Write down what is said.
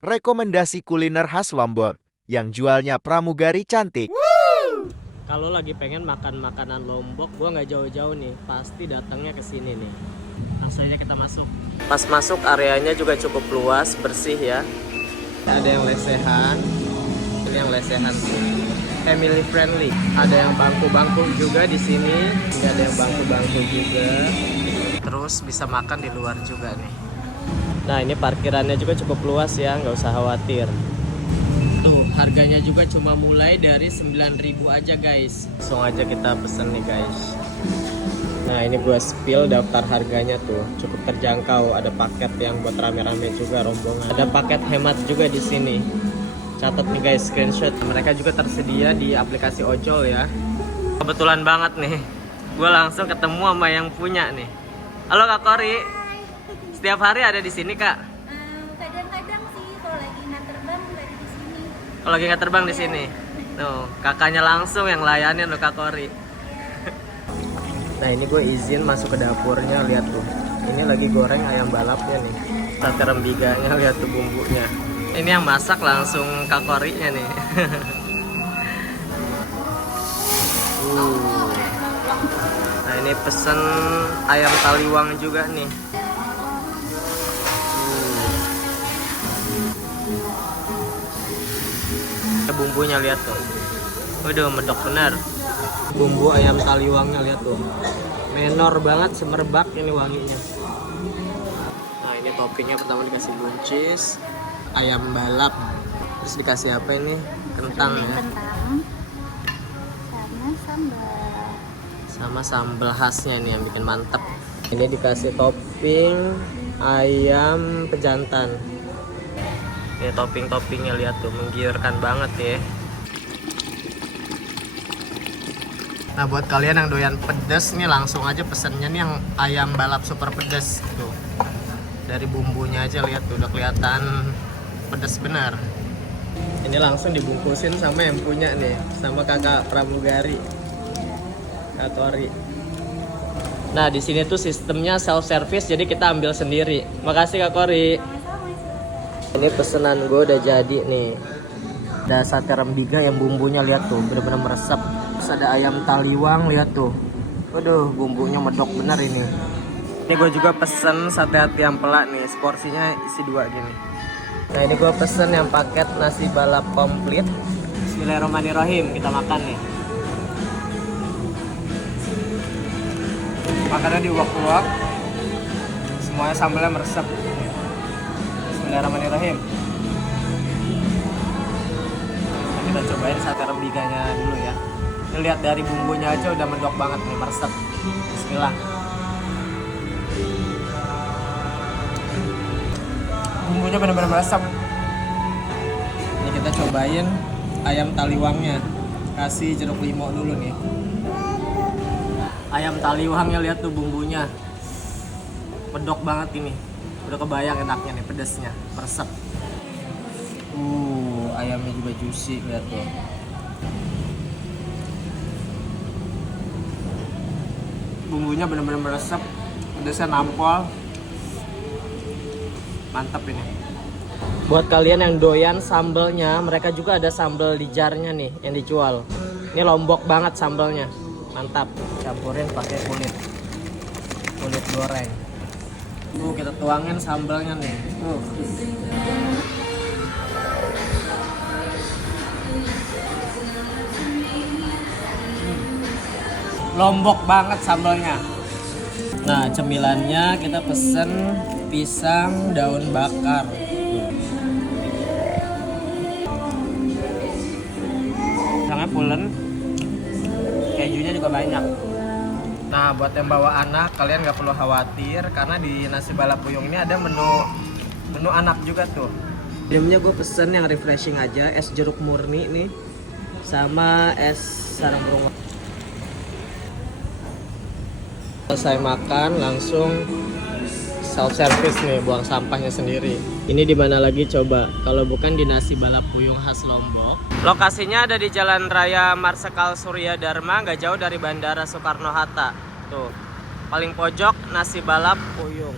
rekomendasi kuliner khas Lombok yang jualnya pramugari cantik. Kalau lagi pengen makan makanan Lombok, gua nggak jauh-jauh nih, pasti datangnya ke sini nih. Langsung aja kita masuk. Pas masuk areanya juga cukup luas, bersih ya. Ada yang lesehan, ini yang lesehan sih. Family friendly. Ada yang bangku-bangku juga di sini, ini ada yang bangku-bangku juga. Terus bisa makan di luar juga nih. Nah ini parkirannya juga cukup luas ya, nggak usah khawatir. Tuh harganya juga cuma mulai dari 9.000 aja guys. Langsung aja kita pesen nih guys. Nah ini gue spill daftar harganya tuh, cukup terjangkau. Ada paket yang buat rame-rame juga rombongan. Ada paket hemat juga di sini. Catat nih guys, screenshot. Mereka juga tersedia di aplikasi ojol ya. Kebetulan banget nih, gue langsung ketemu sama yang punya nih. Halo Kak Kori, setiap hari ada di sini Kak? Kadang-kadang sih kalau lagi nggak terbang dari di sini. Kalau lagi nggak terbang di sini, tuh kakaknya langsung yang layanin loh Kak Kori. Nah ini gue izin masuk ke dapurnya, lihat tuh. Ini lagi goreng ayam balapnya nih. Sate rembiganya, lihat tuh bumbunya. Ini yang masak langsung Kak Korinya nih. Nah ini pesen ayam taliwang juga nih. Bumbunya lihat tuh. Waduh medok bener. Bumbu ayam taliwangnya lihat tuh. Menor banget, semerbak ini wanginya. Nah ini toppingnya pertama dikasih buncis, ayam balap, terus dikasih apa ini? Kentang ya. Kentang sama sambal. Sama sambal khasnya ini yang bikin mantep. Ini dikasih topping ayam pejantan. Ini topping-toppingnya lihat tuh, menggiurkan banget ya. Nah buat kalian yang doyan pedas nih langsung aja pesennya nih yang ayam balap super pedas tuh. Dari bumbunya aja lihat tuh udah kelihatan pedas benar. Ini langsung dibungkusin sama yang punya nih, sama kakak pramugari, Kak Tori. Nah di sini tuh sistemnya self service, jadi kita ambil sendiri. Makasih Kak Kori. Ini pesanan gue udah jadi nih. Ada sate rembigah yang bumbunya lihat tuh bener-bener meresap. Terus ada ayam taliwang lihat tuh. Waduh bumbunya medok bener ini. Ini gue juga pesen sate hati yang pelak nih. Porsinya isi 2 gini. Nah ini gue pesen yang paket nasi balap komplit. Bismillahirrahmanirrahim, kita makan nih. Makannya diuak-uak. Semuanya sambalnya meresap. Bismillahirrahmanirrahim. Kita cobain sate rembiganya dulu ya. Ini lihat dari bumbunya aja udah medok banget nih, meresap. Bismillah. Bumbunya benar-benar meresap. Ini kita cobain ayam taliwangnya. Kasih jeruk limau dulu nih. Ayam taliwangnya lihat tuh bumbunya. Medok banget ini. Udah kebayang enaknya nih, pedasnya, meresap. Ayamnya juga juicy, lihat tuh. Bumbunya benar-benar meresap, pedasnya nampol. Mantap ini. Buat kalian yang doyan sambelnya, mereka juga ada sambal di jarnya nih yang dijual. Ini Lombok banget sambelnya. Mantap. Campurin pakai kulit goreng. Kita tuangin sambalnya nih. Lombok banget sambalnya. Nah, cemilannya kita pesen pisang daun bakar. Pisangnya pulen. Kejunya juga banyak. Nah buat yang bawa anak kalian nggak perlu khawatir karena di nasi balap puyung ini ada menu anak juga tuh. Minumnya gue pesen yang refreshing aja, es jeruk murni nih sama es sarang burung. Selesai makan langsung self service nih, buang sampahnya sendiri. Ini di mana lagi coba kalau bukan di nasi balap puyung khas Lombok. Lokasinya ada di Jalan Raya Marsekal Surya Dharma, nggak jauh dari Bandara Soekarno Hatta. Tuh, paling pojok nasi balap puyung.